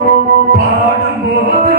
பாடும்போது